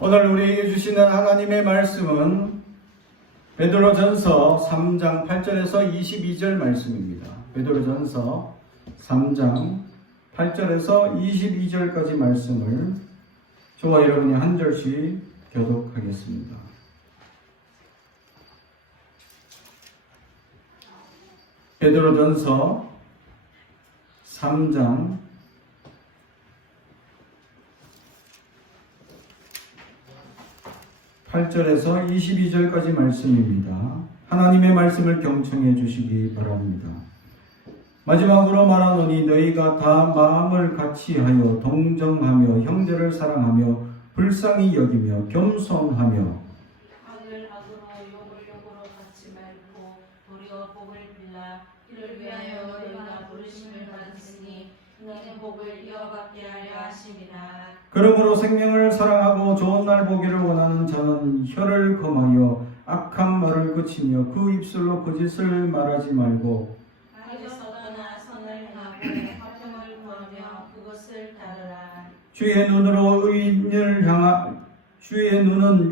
오늘 우리에게 주시는 하나님의 말씀은 베드로전서 3장 8절에서 22절 말씀입니다. 베드로전서 3장 8절에서 22절까지 말씀을 저와 여러분이 한 절씩 교독하겠습니다. 베드로전서 3장 8절에서 22절까지 말씀입니다. 하나님의 말씀을 경청해 주시기 바랍니다. 마지막으로 말하노니 너희가 다 마음을 같이하여 동정하며 형제를 사랑하며 불쌍히 여기며 겸손하며 악을 악으로 욕을 욕으로 갚지 말고 도리어 복을 빌라. 이를 위하여 너희가 부르심을 받았으니 너희는 복을 이어받게 하려 하심이라. 그러므로 생명을 사랑하고 좋은 날 보기를 원하는 자는 혀를 금하여 악한 말을 그치며 그 입술로 거짓을 말하지 말고 악에서 떠나 선을 행하고 화평을 구하며 그것을 따르라. 주의 눈은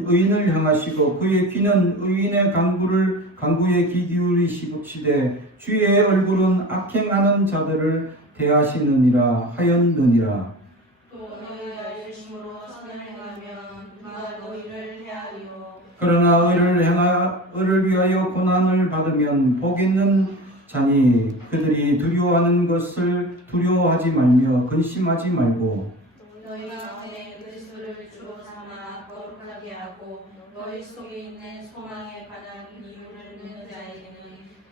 의인을 향하시고 그의 귀는 의인의 간구에 귀 기울이시되 주의 얼굴은 악행하는 자들을 대하시느니라 하였느니라. 또 너희가 열심으로 선을 행하면 누가 너희를 해하리요. 그러나 의를 위하여 고난을 받으면 복 있는 자니 그들이 두려워하는 것을 두려워하지 말며 근심하지 말고 너희 가운데 그리스도를 주로 삼아 거룩하게 하고 너희 속에 있는 소망에 관한 이유를 묻는 자에게는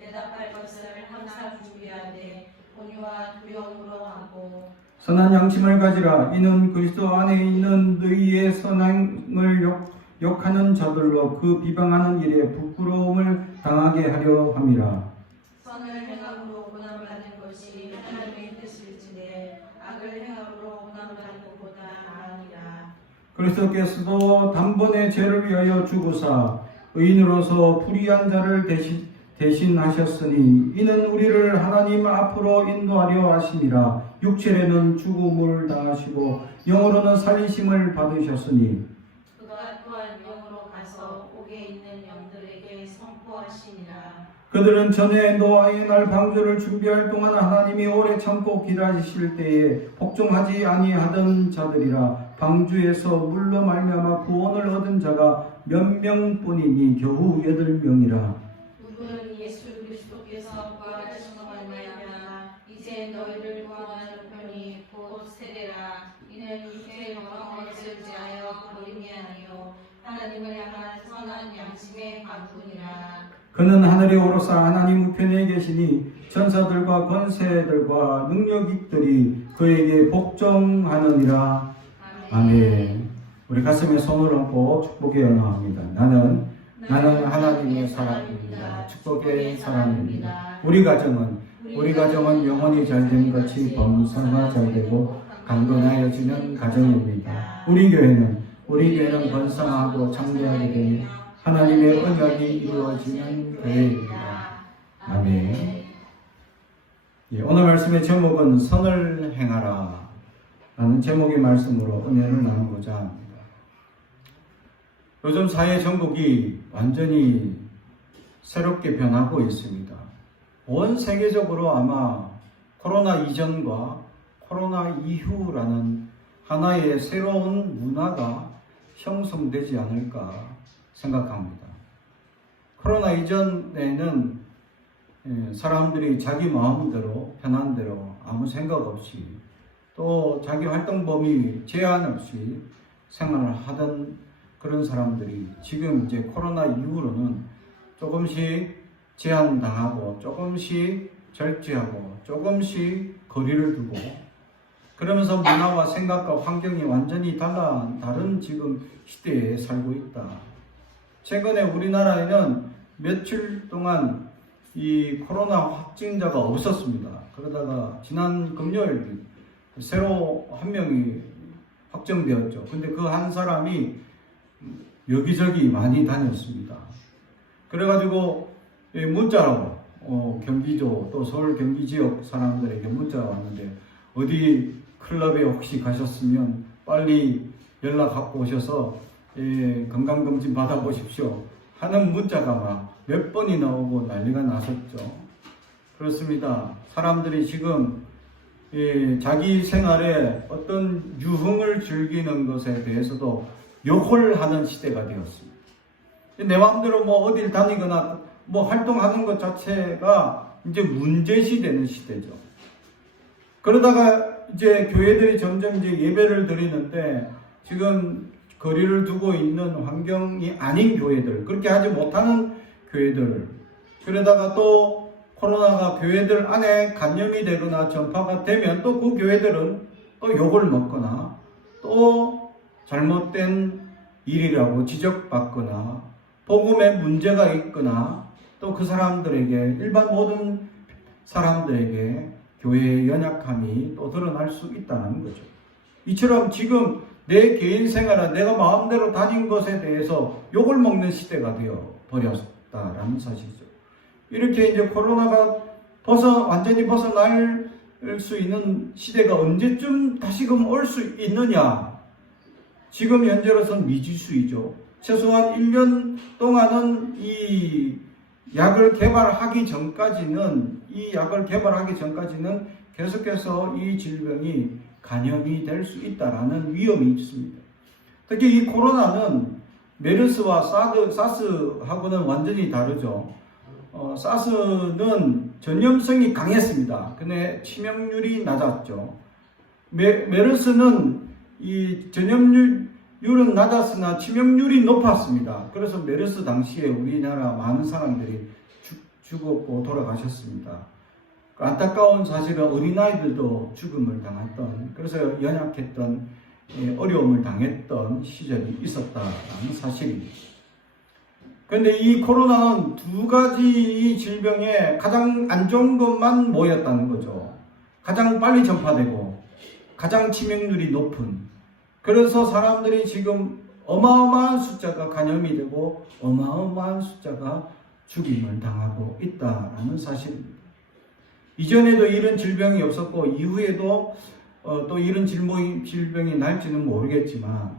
대답할 것을 항상 준비하되 온유와 두려움으로 하고 선한 양심을 가지라. 이는 그리스도 안에 있는 너희의 선행을 욕하는 자들로 그 비방하는 일에 부끄러움을 당하게 하려 함이라. 선을 행함으로 고난받는 것이 하나님의 뜻일지되 악을 행함으로 고난받는 것보다 나으니라. 그리스도께서도 단번에 죄를 위하여 죽으사 의인으로서 불의한 자를 대신하셨으니 이는 우리를 하나님 앞으로 인도하려 하심이라. 육체로는 죽음을 당하시고 영으로는 살리심을 받으셨으니 그가 또한 영으로 가서 옥에 있는 영들에게 선포하시니라. 그들은 전에 노아의 날 방주를 준비할 동안 하나님이 오래 참고 기다리실 때에 복종하지 아니하던 자들이라. 방주에서 물로 말미암아 구원을 얻은 자가 몇 명뿐이니 겨우 8명이라. 누구는 예수 그리스도께서 부활하심으로 말미암아 이제 너희를 구원하는 편이 곧 세례라. 이는 육체의 영광을 의지하여 그림이 아니요 하나님을 향한 선한 양심의 관문이라. 그는 하늘에 오르사 하나님 우편에 계시니 천사들과 권세들과 능력들이 그에게 복종하느니라. 아멘. 우리 가슴에 손을 얹고 축복의 연호합니다. 나는 하나님의 사람입니다. 축복의 사람입니다. 우리 가정은 영혼이 잘된 것이 범사가 잘되고 강건하여지는 가정입니다. 우리 교회는 번성하고 창대하게 되며 하나님의 언약이 이루어지는 교회입니다. 아멘. 오늘 말씀의 제목은 선을 행하라 라는 제목의 말씀으로 은혜를 나누고자 합니다. 요즘 사회 전국이 완전히 새롭게 변하고 있습니다. 온 세계적으로 아마 코로나 이전과 코로나 이후라는 하나의 새로운 문화가 형성되지 않을까 생각합니다. 코로나 이전에는 사람들이 자기 마음대로 편한 대로 아무 생각 없이 또 자기 활동 범위 제한 없이 생활을 하던 그런 사람들이 지금 이제 코로나 이후로는 조금씩 제한당하고 조금씩 절제하고 조금씩 거리를 두고 그러면서 문화와 생각과 환경이 완전히 다른 지금 시대에 살고 있다. 최근에 우리나라에는 며칠 동안 이 코로나 확진자가 없었습니다. 그러다가 지난 금요일 새로 한 명이 확정되었죠. 근데 그 한 사람이 여기저기 많이 다녔습니다. 그래가지고 문자로 경기도 또 서울 경기 지역 사람들에게 문자가 왔는데 어디 클럽에 혹시 가셨으면 빨리 연락 갖고 오셔서 건강검진 받아보십시오 하는 문자가 막 몇 번이나 오고 난리가 났었죠. 그렇습니다. 사람들이 지금 자기 생활에 어떤 유흥을 즐기는 것에 대해서도 욕을 하는 시대가 되었습니다. 내 마음대로 뭐 어딜 다니거나 뭐 활동하는 것 자체가 이제 문제시 되는 시대죠. 그러다가 이제 교회들이 점점 이제 예배를 드리는데 지금 거리를 두고 있는 환경이 아닌 교회들, 그렇게 하지 못하는 교회들, 그러다가 또 코로나가 교회들 안에 감염이 되거나 전파가 되면 또 그 교회들은 또 욕을 먹거나 또 잘못된 일이라고 지적받거나 복음에 문제가 있거나 또 그 사람들에게, 일반 모든 사람들에게 교회의 연약함이 또 드러날 수 있다는 거죠. 이처럼 지금 내 개인 생활에 내가 마음대로 다닌 것에 대해서 욕을 먹는 시대가 되어 버렸다라는 사실이죠. 이렇게 이제 코로나가 완전히 벗어날 수 있는 시대가 언제쯤 다시금 올 수 있느냐? 지금 현재로서는 미지수이죠. 최소한 1년 동안은 이 약을 개발하기 전까지는 계속해서 이 질병이 간염이 될 수 있다라는 위험이 있습니다. 특히 이 코로나는 메르스와 사스하고는 완전히 다르죠. 사스는 전염성이 강했습니다. 근데 치명률이 낮았죠. 메르스는 이 전염률은 낮았으나 치명률이 높았습니다. 그래서 메르스 당시에 우리나라 많은 사람들이 죽었고 돌아가셨습니다. 안타까운 사실은 어린아이들도 죽음을 당했던, 그래서 연약했던, 어려움을 당했던 시절이 있었다는 사실입니다. 그런데 이 코로나는 두 가지 질병에 가장 안 좋은 것만 모였다는 거죠. 가장 빨리 전파되고 가장 치명률이 높은, 그래서 사람들이 지금 어마어마한 숫자가 감염이 되고 어마어마한 숫자가 죽임을 당하고 있다는 사실입니다. 이전에도 이런 질병이 없었고 이후에도 또 이런 질병이 날지는 모르겠지만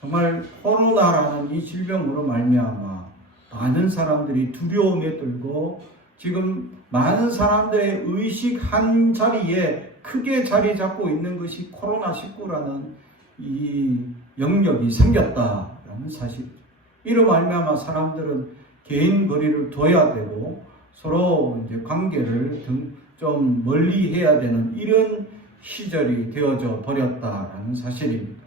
정말 코로나라는 이 질병으로 말미암아 많은 사람들이 두려움에 떨고 지금 많은 사람들의 의식 한 자리에 크게 자리 잡고 있는 것이 코로나19라는 이 영역이 생겼다라는 사실이죠. 이로 말미암아 사람들은 개인 거리를 둬야 되고 서로 이제 관계를 좀 멀리 해야 되는 이런 시절이 되어져 버렸다라는 사실입니다.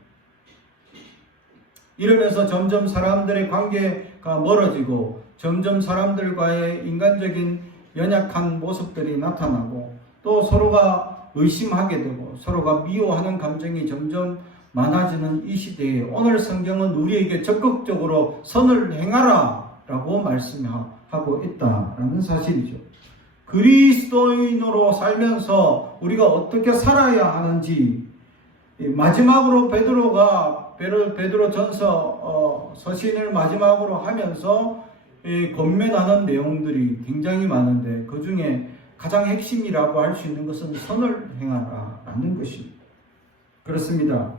이러면서 점점 사람들의 관계가 멀어지고 점점 사람들과의 인간적인 연약한 모습들이 나타나고 또 서로가 의심하게 되고 서로가 미워하는 감정이 점점 많아지는 이 시대에 오늘 성경은 우리에게 적극적으로 선을 행하라 라고 말씀하고 있다라는 사실이죠. 그리스도인으로 살면서 우리가 어떻게 살아야 하는지, 마지막으로 베드로전서 서신을 마지막으로 하면서 권면하는 내용들이 굉장히 많은데 그 중에 가장 핵심이라고 할 수 있는 것은 선을 행하라라는 것입니다. 그렇습니다.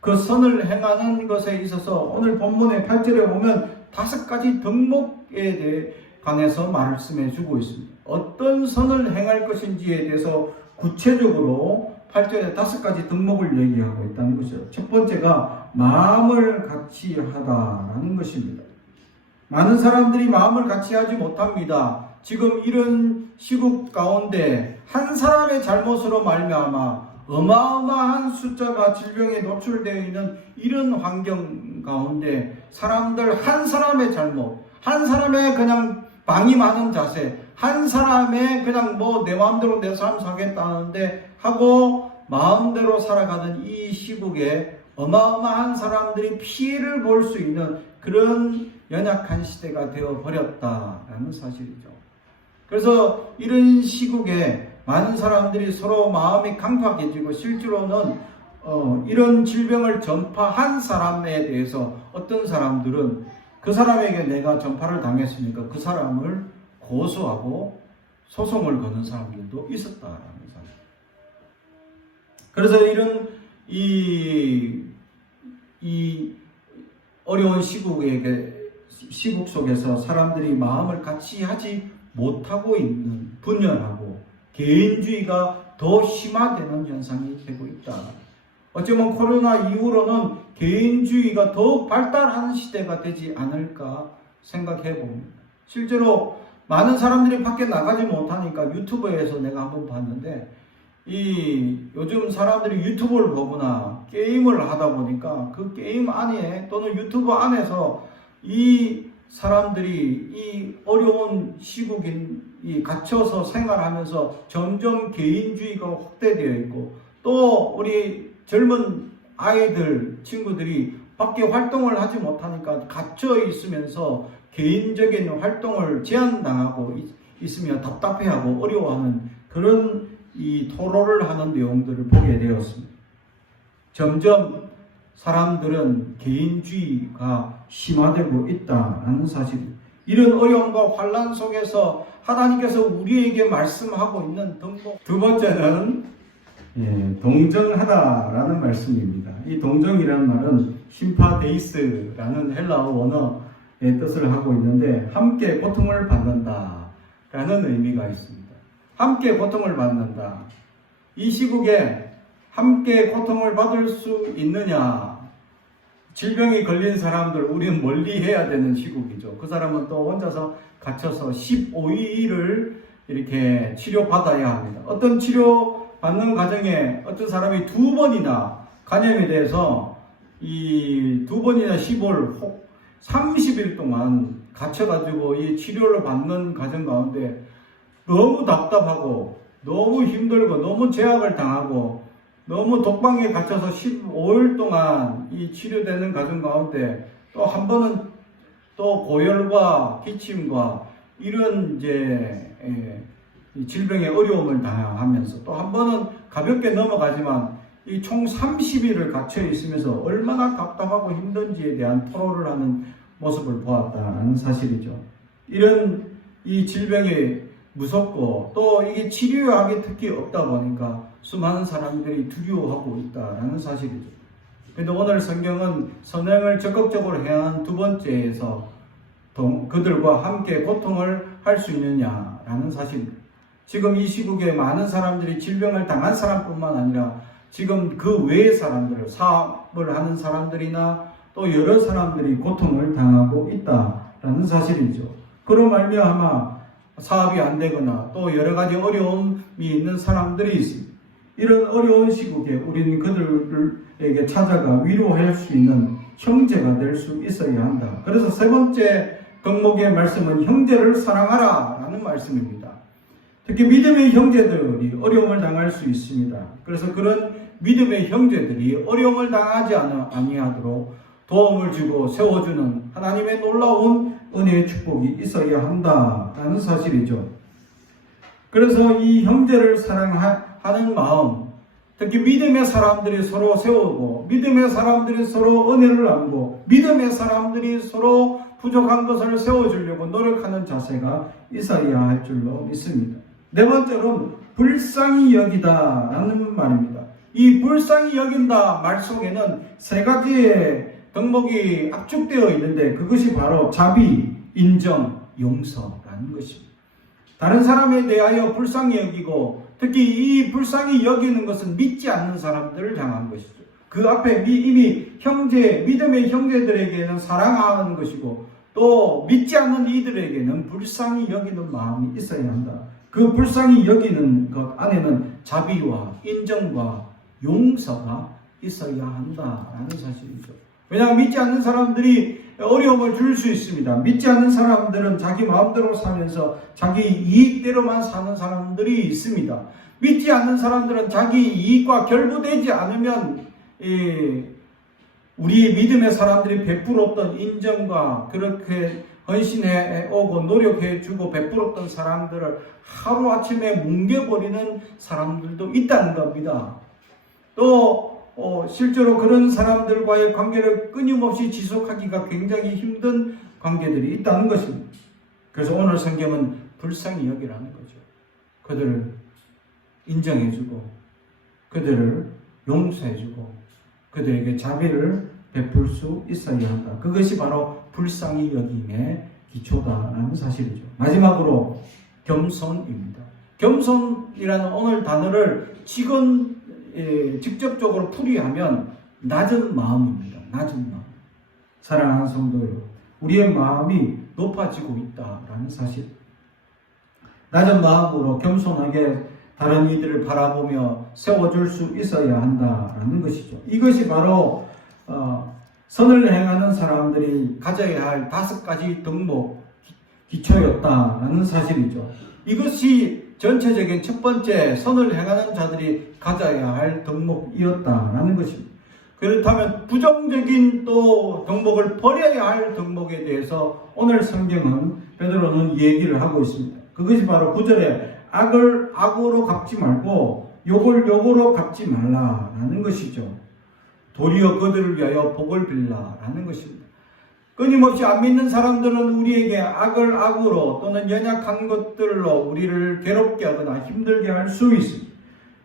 그 선을 행하는 것에 있어서 오늘 본문의 8절에 보면 5가지 덕목에 관해서 말씀해 주고 있습니다. 어떤 선을 행할 것인지에 대해서 구체적으로 8절에 5가지 덕목을 얘기하고 있다는 것이죠. 첫 번째가 마음을 같이 하다라는 것입니다. 많은 사람들이 마음을 같이 하지 못합니다. 지금 이런 시국 가운데 한 사람의 잘못으로 말미암아 어마어마한 숫자가 질병에 노출되어 있는 이런 환경 가운데 사람들 한 사람의 잘못, 한 사람의 그냥 방임하는 자세, 한 사람의 그냥 내 마음대로 내 삶 살겠다는데 하고 마음대로 살아가는 이 시국에 어마어마한 사람들이 피해를 볼 수 있는 그런 연약한 시대가 되어 버렸다라는 사실이죠. 그래서 이런 시국에 많은 사람들이 서로 마음이 강팍해지고 실제로는 이런 질병을 전파한 사람에 대해서 어떤 사람들은 그 사람에게 내가 전파를 당했으니까 그 사람을 고소하고 소송을 거는 사람들도 있었다라는 사실. 그래서 이런 어려운 시국 속에서 사람들이 마음을 같이 하지 못하고 있는 분열하고 개인주의가 더 심화되는 현상이 되고 있다. 어쩌면 코로나 이후로는 개인주의가 더욱 발달하는 시대가 되지 않을까 생각해 봅니다. 실제로 많은 사람들이 밖에 나가지 못하니까 유튜브에서 내가 한번 봤는데 요즘 사람들이 유튜브를 보거나 게임을 하다 보니까 그 게임 안에 또는 유튜브 안에서 이 사람들이 이 어려운 시국이 갇혀서 생활하면서 점점 개인주의가 확대되어 있고 또 우리 젊은 아이들, 친구들이 밖에 활동을 하지 못하니까 갇혀 있으면서 개인적인 활동을 제한당하고 있으며 답답해하고 어려워하는 그런 이 토로를 하는 내용들을 보게 되었습니다. 점점 사람들은 개인주의가 심화되고 있다는 사실입니다. 이런 어려움과 환난 속에서 하나님께서 우리에게 말씀하고 있는 두 번째는 동정하다라는 말씀입니다. 이 동정이라는 말은 심파데이스라는 헬라어 원어의 뜻을 하고 있는데 함께 고통을 받는다라는 의미가 있습니다. 함께 고통을 받는다. 이 시국에 함께 고통을 받을 수 있느냐? 질병이 걸린 사람들 우리는 멀리해야 되는 시국이죠. 그 사람은 또 혼자서 갇혀서 15일을 이렇게 치료받아야 합니다. 어떤 치료 받는 과정에 어떤 사람이 2번이나 간염이 돼서 이 2번이나 15일 30일 동안 갇혀가지고 이 치료를 받는 과정 가운데 너무 답답하고 너무 힘들고 너무 제약을 당하고 너무 독방에 갇혀서 15일 동안 이 치료되는 과정 가운데 또 한 번은 또 고열과 기침과 이런 질병의 어려움을 당하면서 또 한 번은 가볍게 넘어가지만 이 총 30일을 갇혀 있으면서 얼마나 답답하고 힘든지에 대한 토로를 하는 모습을 보았다는 사실이죠. 이런 이 질병이 무섭고 또 이게 치료약이 특히 없다 보니까 수많은 사람들이 두려워하고 있다는 사실이죠. 그런데 오늘 성경은 선행을 적극적으로 행한 두 번째에서 그들과 함께 고통을 할 수 있느냐라는 사실입니다. 지금 이 시국에 많은 사람들이 질병을 당한 사람뿐만 아니라 지금 그 외의 사람들, 사업을 하는 사람들이나 또 여러 사람들이 고통을 당하고 있다라는 사실이죠. 그로 말미암아 사업이 안 되거나 또 여러 가지 어려움이 있는 사람들이 있습니다. 이런 어려운 시국에 우리는 그들에게 찾아가 위로할 수 있는 형제가 될 수 있어야 한다. 그래서 세 번째 덕목의 말씀은 형제를 사랑하라 라는 말씀입니다. 특히 믿음의 형제들이 어려움을 당할 수 있습니다. 그래서 그런 믿음의 형제들이 어려움을 당하지 아니하도록 도움을 주고 세워주는 하나님의 놀라운 은혜의 축복이 있어야 한다라는 사실이죠. 그래서 이 형제를 사랑하는 마음, 특히 믿음의 사람들이 서로 세우고 믿음의 사람들이 서로 은혜를 나누고 믿음의 사람들이 서로 부족한 것을 세워주려고 노력하는 자세가 있어야 할 줄로 믿습니다. 네 번째로는 불쌍히 여기다라는 말입니다. 이 불쌍히 여긴다 말 속에는 세 가지의 덕목이 압축되어 있는데 그것이 바로 자비, 인정, 용서라는 것입니다. 다른 사람에 대하여 불쌍히 여기고 특히 이 불쌍히 여기는 것은 믿지 않는 사람들을 향한 것이죠. 그 앞에 이미 믿음의 형제들에게는 사랑하는 것이고 또 믿지 않는 이들에게는 불쌍히 여기는 마음이 있어야 한다. 그 불쌍히 여기는 것 안에는 자비와 인정과 용서가 있어야 한다라는 사실이죠. 왜냐하면 믿지 않는 사람들이 어려움을 줄 수 있습니다. 믿지 않는 사람들은 자기 마음대로 살면서 자기 이익대로만 사는 사람들이 있습니다. 믿지 않는 사람들은 자기 이익과 결부되지 않으면 우리 믿음의 사람들이 베풀었던 인정과 그렇게 헌신해 오고 노력해 주고 베풀었던 사람들을 하루아침에 뭉개버리는 사람들도 있다는 겁니다. 또 실제로 그런 사람들과의 관계를 끊임없이 지속하기가 굉장히 힘든 관계들이 있다는 것입니다. 그래서 오늘 성경은 불쌍히 여기라는 거죠. 그들을 인정해주고 그들을 용서해주고 그들에게 자비를 베풀 수 있어야 한다. 그것이 바로 불쌍히 여김의 기초다라는 사실이죠. 마지막으로 겸손입니다. 겸손이라는 오늘 단어를 직접적으로 풀이하면 낮은 마음입니다. 낮은 마음. 사랑하는 성도 여러분, 우리의 마음이 높아지고 있다라는 사실. 낮은 마음으로 겸손하게 다른 이들을 바라보며 세워줄 수 있어야 한다라는 것이죠. 이것이 바로 선을 행하는 사람들이 가져야 할 5가지 덕목 기초였다라는 사실이죠. 이것이 전체적인 첫 번째 선을 행하는 자들이 가져야 할 덕목이었다라는 것입니다. 그렇다면 부정적인 또 덕목을 버려야 할 덕목에 대해서 오늘 성경은 베드로는 얘기를 하고 있습니다. 그것이 바로 9절에 악을 악으로 갚지 말고 욕을 욕으로 갚지 말라라는 것이죠. 도리어 그들을 위하여 복을 빌라라는 것입니다. 끊임없이 안 믿는 사람들은 우리에게 악을 악으로 또는 연약한 것들로 우리를 괴롭게 하거나 힘들게 할 수 있습니다.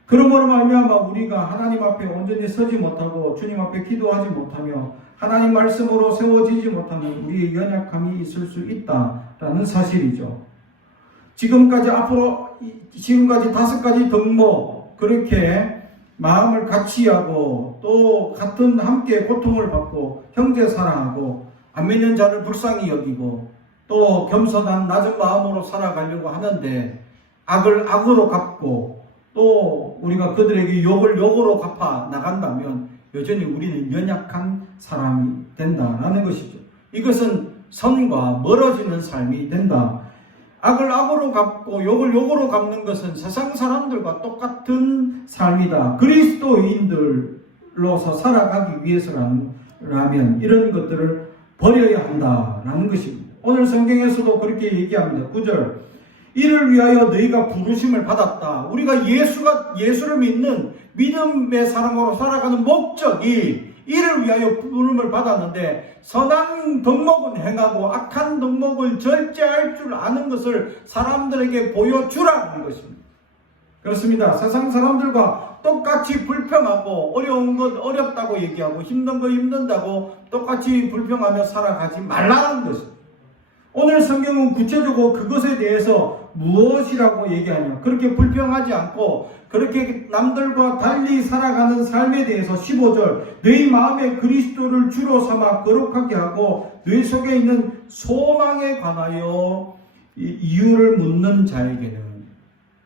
그러므로 말미암아 우리가 하나님 앞에 온전히 서지 못하고 주님 앞에 기도하지 못하며 하나님 말씀으로 세워지지 못하는 우리의 연약함이 있을 수 있다라는 사실이죠. 지금까지 5가지 덕목, 그렇게 마음을 같이 하고 또 같은 함께 고통을 받고 형제 사랑하고 안 믿는 자를 불쌍히 여기고 또 겸손한 낮은 마음으로 살아가려고 하는데 악을 악으로 갚고 또 우리가 그들에게 욕을 욕으로 갚아 나간다면 여전히 우리는 연약한 사람이 된다라는 것이죠. 이것은 선과 멀어지는 삶이 된다. 악을 악으로 갚고 욕을 욕으로 갚는 것은 세상 사람들과 똑같은 삶이다. 그리스도인들로서 살아가기 위해서라면 이런 것들을 버려야 한다라는 것입니다. 오늘 성경에서도 그렇게 얘기합니다. 9절, 이를 위하여 너희가 부르심을 받았다. 우리가 예수를 믿는 믿음의 사람으로 살아가는 목적이 이를 위하여 부름을 받았는데 선한 덕목은 행하고 악한 덕목을 절제할 줄 아는 것을 사람들에게 보여주라는 것입니다. 그렇습니다. 세상 사람들과 똑같이 불평하고 어려운 것 어렵다고 얘기하고 힘든 거 힘든다고 똑같이 불평하며 살아가지 말라는 것입니다. 오늘 성경은 구체적으로 그것에 대해서 무엇이라고 얘기하냐, 그렇게 불평하지 않고 그렇게 남들과 달리 살아가는 삶에 대해서 15절, 너희 마음에 그리스도를 주로 삼아 거룩하게 하고 너희 속에 있는 소망에 관하여 이유를 묻는 자에게는,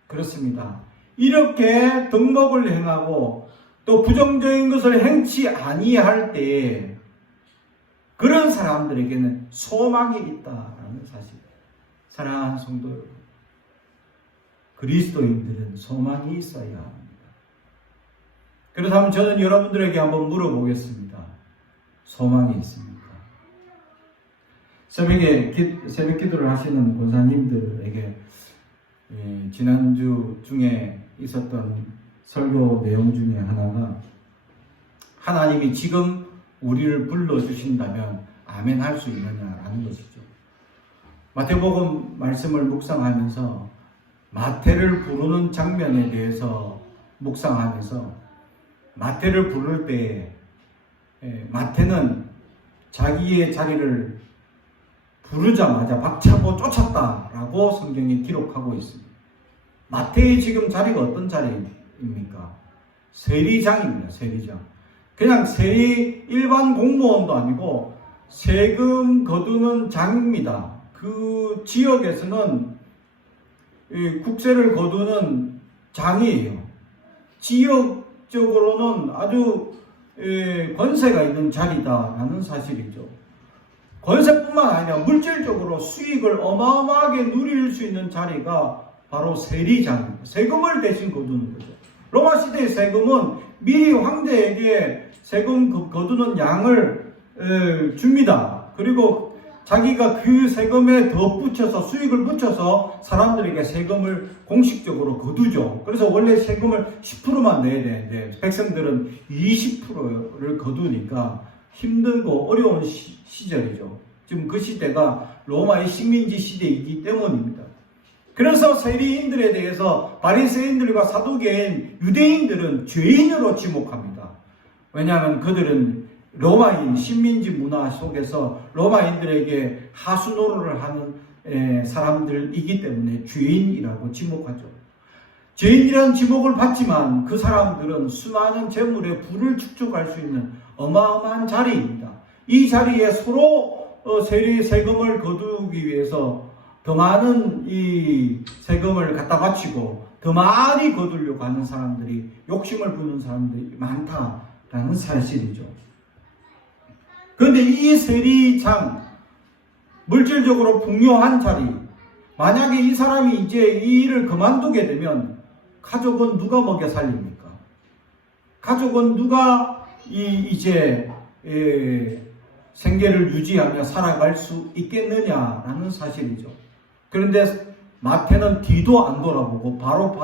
그렇습니다. 이렇게 덕목을 행하고 또 부정적인 것을 행치 아니할 때에 그런 사람들에게는 소망이 있다라는 사실. 사랑하는 성도 여러분, 그리스도인들은 소망이 있어야 합니다. 그렇다면 저는 여러분들에게 한번 물어보겠습니다. 소망이 있습니까? 새벽 기도를 하시는 권사님들에게 지난주 중에 있었던 설교 내용 중에 하나가, 하나님이 지금 우리를 불러주신다면 아멘 할 수 있느냐라는 것이죠. 마태복음 말씀을 묵상하면서 마태를 부르는 장면에 대해서 묵상하면서, 마태를 부를 때 마태는 자기의 자리를 부르자마자 박차고 쫓았다라고 성경이 기록하고 있습니다. 마태의 지금 자리가 어떤 자리입니까? 세리장입니다. 세리장. 그냥 일반 공무원도 아니고 세금 거두는 장입니다. 그 지역에서는 국세를 거두는 장이에요. 지역적으로는 아주 권세가 있는 자리다라는 사실이죠. 권세뿐만 아니라 물질적으로 수익을 어마어마하게 누릴 수 있는 자리가 바로 세리장입니다. 세금을 대신 거두는 거죠. 로마 시대의 세금은 미리 황제에게 세금 거두는 양을 줍니다. 그리고 자기가 그 세금에 덧붙여서 수익을 붙여서 사람들에게 세금을 공식적으로 거두죠. 그래서 원래 세금을 10%만 내야 되는데 백성들은 20%를 거두니까 힘들고 어려운 시절이죠. 지금 그 시대가 로마의 식민지 시대이기 때문입니다. 그래서 세리인들에 대해서 바리새인들과 사두개인 유대인들은 죄인으로 지목합니다. 왜냐하면 그들은 로마인 식민지 문화 속에서 로마인들에게 하수 노릇을 하는 사람들이기 때문에 죄인이라고 지목하죠. 죄인이라는 지목을 받지만 그 사람들은 수많은 재물의 부를 축적할 수 있는 어마어마한 자리입니다. 이 자리에 서로 세금을 거두기 위해서 더 많은 이 세금을 갖다 바치고 더 많이 거두려고 하는 사람들이, 욕심을 부는 사람들이 많다라는 사실이죠. 그런데 이 세리장, 물질적으로 풍요한 자리, 만약에 이 사람이 이제 이 일을 그만두게 되면 가족은 누가 먹여 살립니까? 가족은 누가 이제 생계를 유지하며 살아갈 수 있겠느냐라는 사실이죠. 그런데 마태는 뒤도 안 돌아보고 바로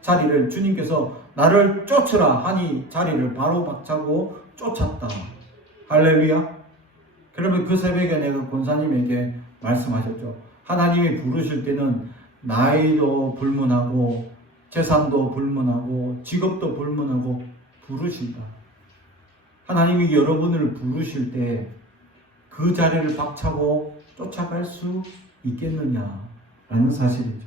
자리를, 주님께서 나를 쫓으라 하니 자리를 바로 박차고 쫓았다. 할렐루야. 그러면 그 새벽에 내가 권사님에게 말씀하셨죠. 하나님이 부르실 때는 나이도 불문하고 재산도 불문하고 직업도 불문하고 부르신다. 하나님이 여러분을 부르실 때 그 자리를 박차고 쫓아갈 수 있겠느냐라는 사실이죠.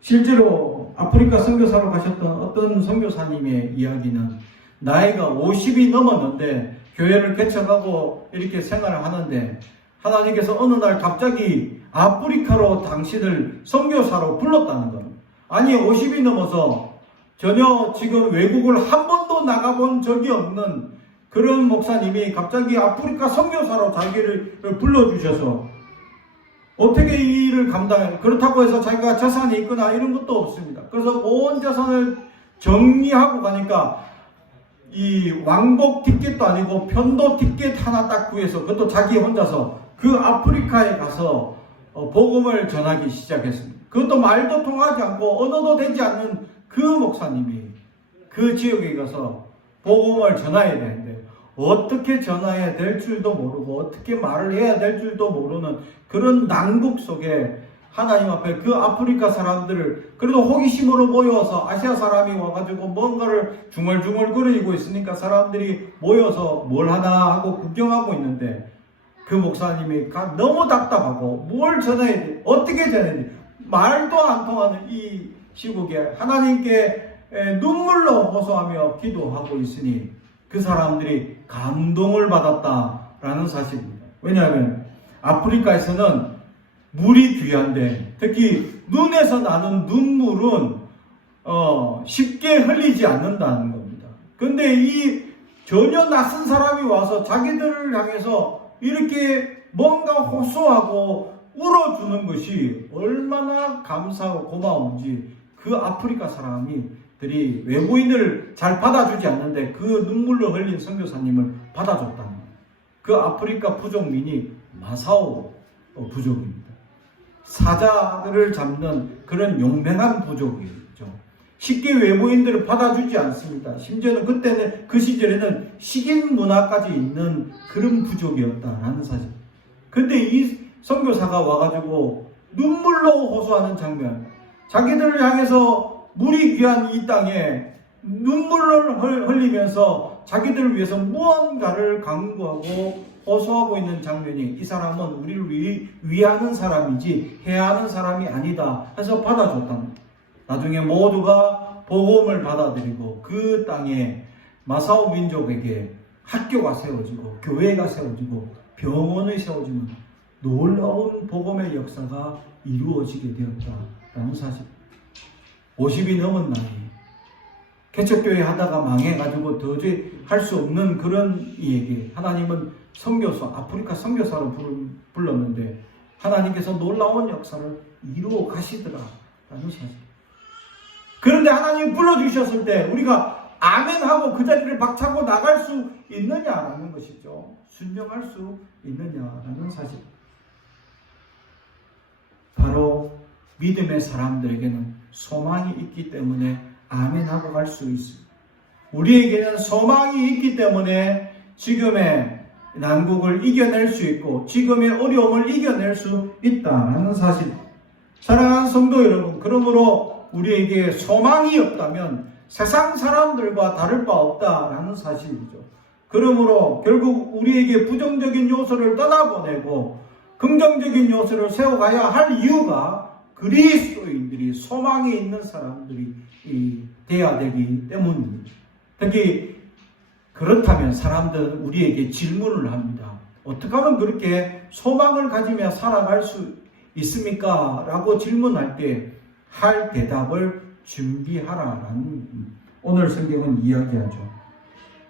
실제로 아프리카 선교사로 가셨던 어떤 선교사님의 이야기는 나이가 50이 넘었는데 교회를 개척하고 이렇게 생활을 하는데 하나님께서 어느 날 갑자기 아프리카로 당신을 선교사로 불렀다는 거예요. 아니 50이 넘어서 전혀 지금 외국을 한 번도 나가본 적이 없는 그런 목사님이 갑자기 아프리카 선교사로 자기를 불러주셔서 어떻게 이 일을 감당해요? 그렇다고 해서 자기가 재산이 있거나 이런 것도 없습니다. 그래서 온 재산을 정리하고 가니까 이 왕복 티켓도 아니고 편도 티켓 하나 딱 구해서 그것도 자기 혼자서 그 아프리카에 가서 복음을 전하기 시작했습니다. 그것도 말도 통하지 않고 언어도 되지 않는 그 목사님이 그 지역에 가서 복음을 전해야 되는데 어떻게 전해야 될 줄도 모르고 어떻게 말을 해야 될 줄도 모르는 그런 난국 속에 하나님 앞에 그 아프리카 사람들을 그래도 호기심으로 모여서 아시아 사람이 와가지고 뭔가를 중얼중얼거리고 있으니까 사람들이 모여서 뭘 하나 하고 구경하고 있는데 그 목사님이 너무 답답하고 뭘 전해야 돼, 어떻게 전해야 돼, 말도 안 통하는 이 시국에 하나님께 눈물로 호소하며 기도하고 있으니 그 사람들이 감동을 받았다라는 사실입니다. 왜냐하면 아프리카에서는 물이 귀한데 특히 눈에서 나는 눈물은 쉽게 흘리지 않는다는 겁니다. 그런데 이 전혀 낯선 사람이 와서 자기들을 향해서 이렇게 뭔가 호소하고 울어주는 것이 얼마나 감사하고 고마운지 그 아프리카 사람들이 외부인을 잘 받아주지 않는데 그 눈물로 흘린 선교사님을 받아줬다는 거예요. 그 아프리카 부족민이 마사오 부족입니다. 사자를 잡는 그런 용맹한 부족이죠. 쉽게 외부인들을 받아주지 않습니다. 심지어는 그때는 그 시절에는 식인 문화까지 있는 그런 부족이었다라는 사실. 근데 이 선교사가 와가지고 눈물로 호소하는 장면, 자기들을 향해서 물이 귀한 이 땅에 눈물을 흘리면서 자기들을 위해서 무언가를 강구하고 호소하고 있는 장면이 이 사람은 우리를 위하는 사람이지 해하는 사람이 아니다 해서 받아줬답니다. 나중에 모두가 복음을 받아들이고 그 땅에 마사오 민족에게 학교가 세워지고 교회가 세워지고 병원이 세워지는 놀라운 복음의 역사가 이루어지게 되었다라는 사실. 50이 넘은 나이 개척교회 하다가 망해가지고 도저히 할 수 없는 그런 이에게 하나님은 선교사, 아프리카 선교사로 불렀는데 하나님께서 놀라운 역사를 이루어 가시더라라는 사실. 그런데 하나님이 불러주셨을 때 우리가 아멘하고 그 자리를 박차고 나갈 수 있느냐라는 것이죠. 순종할 수 있느냐라는 사실. 바로 믿음의 사람들에게는 소망이 있기 때문에 아멘하고 갈 수 있습니다. 우리에게는 소망이 있기 때문에 지금의 난국을 이겨낼 수 있고 지금의 어려움을 이겨낼 수 있다는 사실. 사랑하는 성도 여러분, 그러므로 우리에게 소망이 없다면 세상 사람들과 다를 바 없다라는 사실이죠. 그러므로 결국 우리에게 부정적인 요소를 떠나보내고 긍정적인 요소를 세워가야 할 이유가 그리스도인들이 소망이 있는 사람들이 돼야 되기 때문입니다. 특히 그렇다면 사람들은 우리에게 질문을 합니다. 어떻게 하면 그렇게 소망을 가지며 살아갈 수 있습니까? 라고 질문할 때 할 대답을 준비하라라는 오늘 성경은 이야기하죠.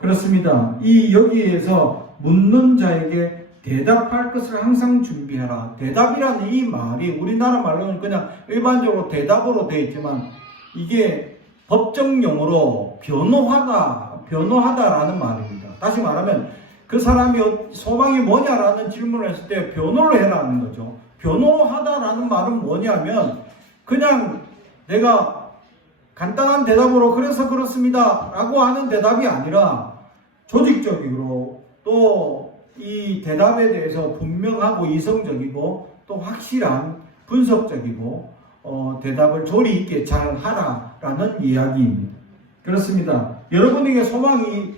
그렇습니다. 여기에서 묻는 자에게 대답할 것을 항상 준비하라. 대답이라는 이 말이 우리나라 말로는 그냥 일반적으로 대답으로 되어 있지만 이게 법정 용어로 변호하다라는 말입니다. 다시 말하면 그 사람이 소망이 뭐냐라는 질문을 했을 때 변호를 해라는 거죠. 변호하다라는 말은 뭐냐면 그냥 내가 간단한 대답으로 그래서 그렇습니다 라고 하는 대답이 아니라 조직적으로 또 이 대답에 대해서 분명하고 이성적이고 또 확실한 분석적이고 대답을 조리 있게 잘 하라라는 이야기입니다. 그렇습니다. 여러분에게 소망이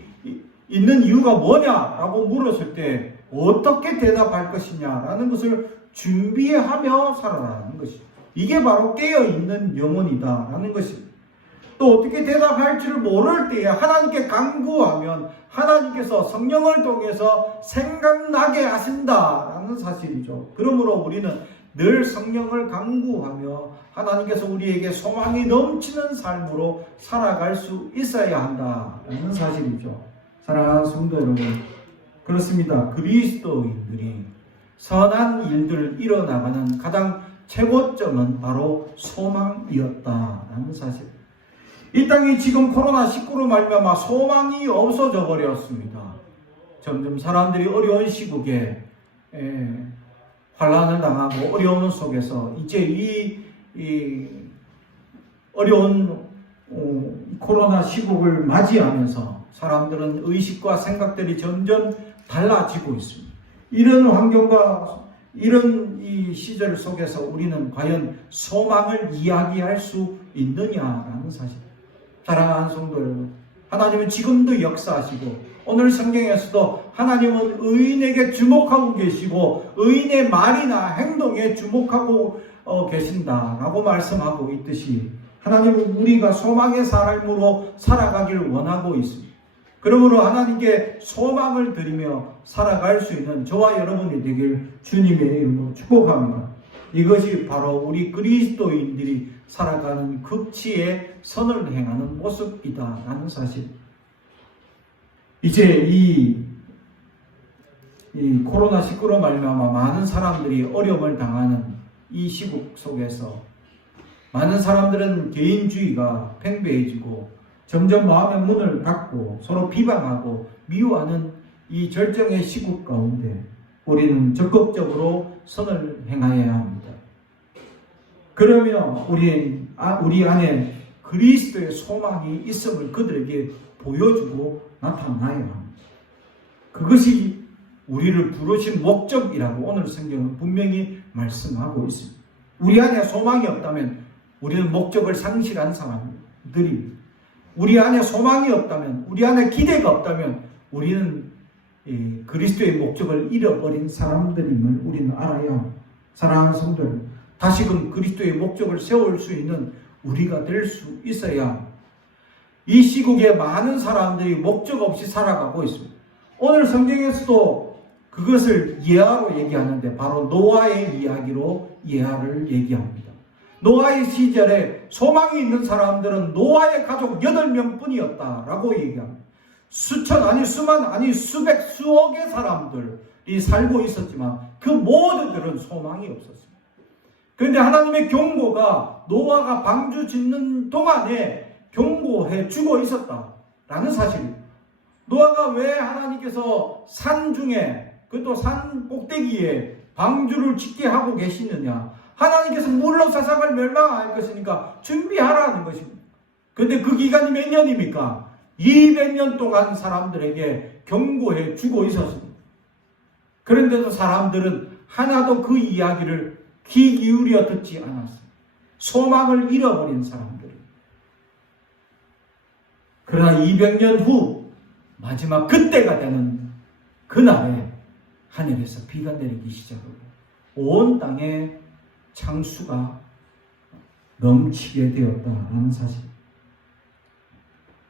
있는 이유가 뭐냐라고 물었을 때 어떻게 대답할 것이냐라는 것을 준비하며 살아라는 것입니다. 이게 바로 깨어있는 영혼이다라는 것입니다. 또 어떻게 대답할지를 모를 때에 하나님께 간구하면 하나님께서 성령을 통해서 생각나게 하신다라는 사실이죠. 그러므로 우리는 늘 성령을 간구하며 하나님께서 우리에게 소망이 넘치는 삶으로 살아갈 수 있어야 한다라는 사실이죠. 사랑하는 성도 여러분, 그렇습니다. 그리스도인들이 선한 일들을 이뤄나가는 가장 최고점은 바로 소망이었다라는 사실. 이 땅이 지금 코로나19로 말미암아 소망이 없어져 버렸습니다. 점점 사람들이 어려운 시국에 환난을 당하고 어려움 속에서 이제 이 어려운 코로나 시국을 맞이하면서 사람들은 의식과 생각들이 점점 달라지고 있습니다. 이런 환경과 이런 이 시절 속에서 우리는 과연 소망을 이야기할 수 있느냐라는 사실. 사랑하는 성도 여러분, 하나님은 지금도 역사하시고 오늘 성경에서도 하나님은 의인에게 주목하고 계시고 의인의 말이나 행동에 주목하고 계신다라고 말씀하고 있듯이 하나님은 우리가 소망의 삶으로 살아가기를 원하고 있습니다. 그러므로 하나님께 소망을 드리며 살아갈 수 있는 저와 여러분이 되길 주님의 이름으로 축복합니다. 이것이 바로 우리 그리스도인들이 살아가는 극치의 선을 행하는 모습이다라는 사실. 이제 이 코로나19로 말미암아 많은 사람들이 어려움을 당하는 이 시국 속에서 많은 사람들은 개인주의가 팽배해지고 점점 마음의 문을 닫고 서로 비방하고 미워하는 이 절정의 시국 가운데 우리는 적극적으로 선을 행해야 합니다. 그러면 우리 안에 그리스도의 소망이 있음을 그들에게 보여주고 나타나야 합니다. 그것이 우리를 부르신 목적이라고 오늘 성경은 분명히 말씀하고 있습니다. 우리 안에 소망이 없다면 우리는 목적을 상실한 사람들입니다. 우리 안에 소망이 없다면, 우리 안에 기대가 없다면 우리는 그리스도의 목적을 잃어버린 사람들임을 우리는 알아야 합니다. 사랑하는 성도 여러분, 다시금 그리스도의 목적을 세울 수 있는 우리가 될 수 있어야 합니다. 이 시국에 많은 사람들이 목적 없이 살아가고 있습니다. 오늘 성경에서도 그것을 예화로 얘기하는데 바로 노아의 이야기로 예화를 얘기합니다. 노아의 시절에 소망이 있는 사람들은 노아의 가족 8명 뿐이었다라고 얘기합니다. 수천 아니 수만 아니 수백 수억의 사람들이 살고 있었지만 그 모두들은 소망이 없었습니다. 그런데 하나님의 경고가 노아가 방주 짓는 동안에 경고해 주고 있었다라는 사실입니다. 노아가 왜 하나님께서 산 중에 그것도 산 꼭대기에 방주를 짓게 하고 계시느냐, 하나님께서 물로 세상을 멸망할 것이니까 준비하라는 것입니다. 그런데 그 기간이 몇 년입니까? 200년 동안 사람들에게 경고해 주고 있었습니다. 그런데도 사람들은 하나도 그 이야기를 귀 기울여 듣지 않았습니다. 소망을 잃어버린 사람들. 그러나 200년 후 마지막 그때가 되는 그날에 하늘에서 비가 내리기 시작하고 온 땅에 창수가 넘치게 되었다라는 사실.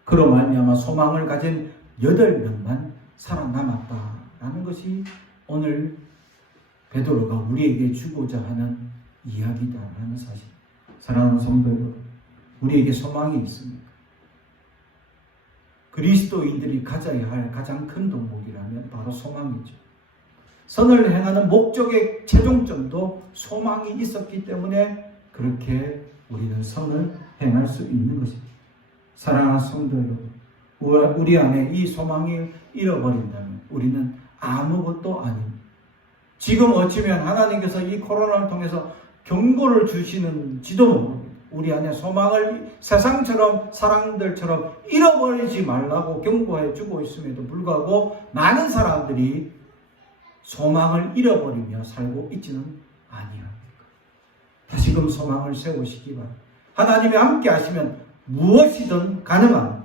그로 말미암아 소망을 가진 8명만 살아남았다라는 것이 오늘 베드로가 우리에게 주고자 하는 이야기다라는 사실. 사랑하는 성도 여러분, 우리에게 소망이 있습니다. 그리스도인들이 가져야 할 가장 큰 덕목이라면 바로 소망이죠. 선을 행하는 목적의 최종점도 소망이 있었기 때문에 그렇게 우리는 선을 행할 수 있는 것입니다. 사랑하는 성도 여러분, 우리 안에 이 소망을 잃어버린다면 우리는 아무것도 아닙니다. 지금 어쩌면 하나님께서 이 코로나를 통해서 경고를 주시는지도 모릅니다. 우리 안에 소망을 세상처럼 사람들처럼 잃어버리지 말라고 경고해 주고 있음에도 불구하고 많은 사람들이 소망을 잃어버리며 살고 있지는 아니합니까? 다시금 소망을 세우시기 바랍니다. 하나님이 함께 하시면 무엇이든 가능합니다.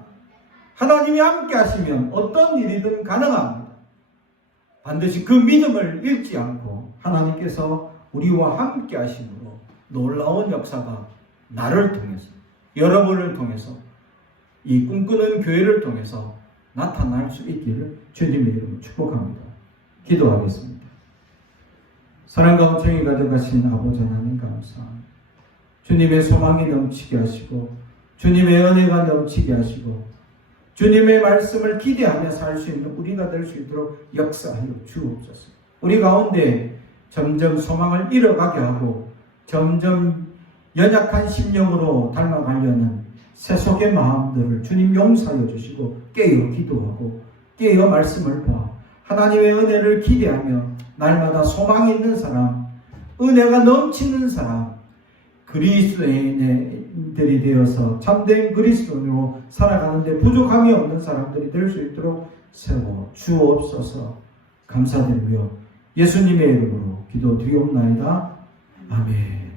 하나님이 함께 하시면 어떤 일이든 가능합니다. 반드시 그 믿음을 잃지 않고 하나님께서 우리와 함께 하심으로 놀라운 역사가 나를 통해서, 여러분을 통해서, 이 꿈꾸는 교회를 통해서 나타날 수 있기를 주님의 이름으로 축복합니다. 기도하겠습니다. 사랑과 은총이 가득하신 아버지 하나님 감사합니다. 주님의 소망이 넘치게 하시고 주님의 은혜가 넘치게 하시고 주님의 말씀을 기대하며 살 수 있는 우리가 될 수 있도록 역사하여 주옵소서. 우리 가운데 점점 소망을 잃어가게 하고 점점 연약한 심령으로 닮아가려는 세속의 마음들을 주님 용서하여 주시고 깨어 기도하고 깨어 말씀을 봐 하나님의 은혜를 기대하며 날마다 소망이 있는 사람, 은혜가 넘치는 사람, 그리스도인들이 되어서 참된 그리스도인으로 살아가는데 부족함이 없는 사람들이 될 수 있도록 세워 주옵소서. 감사드리며 예수님의 이름으로 기도드리옵나이다. 아멘.